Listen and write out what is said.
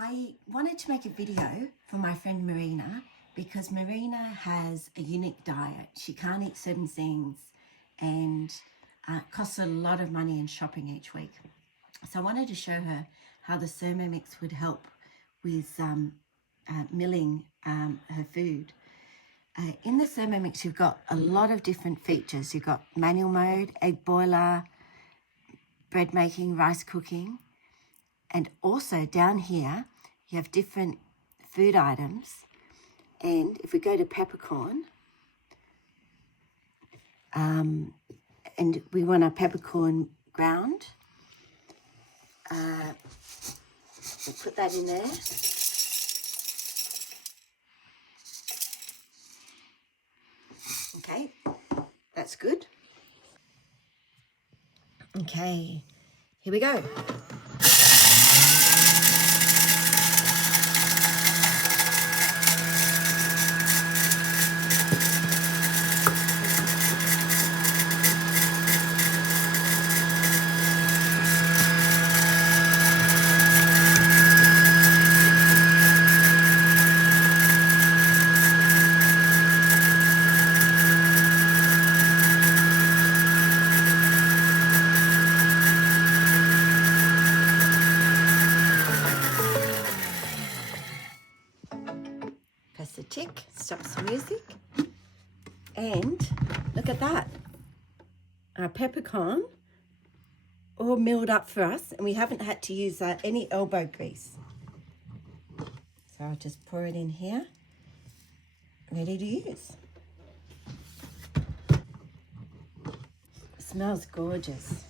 I wanted to make a video for my friend Marina because Marina has a unique diet. She can't eat certain things and it costs her a lot of money in shopping each week. So I wanted to show her how the Thermomix would help with milling her food. In the Thermomix, you've got a lot of different features. You've got manual mode, egg boiler, bread making, rice cooking. And also down here, you have different food items. And if we go to Peppercorn, and we want our peppercorn ground, we'll put that in there. Okay, that's good. Okay, here we go. Press the tick, stops the music, and look at that. Our peppercorn all milled up for us, and we haven't had to use any elbow grease. So I'll just pour it in here, ready to use. It smells gorgeous.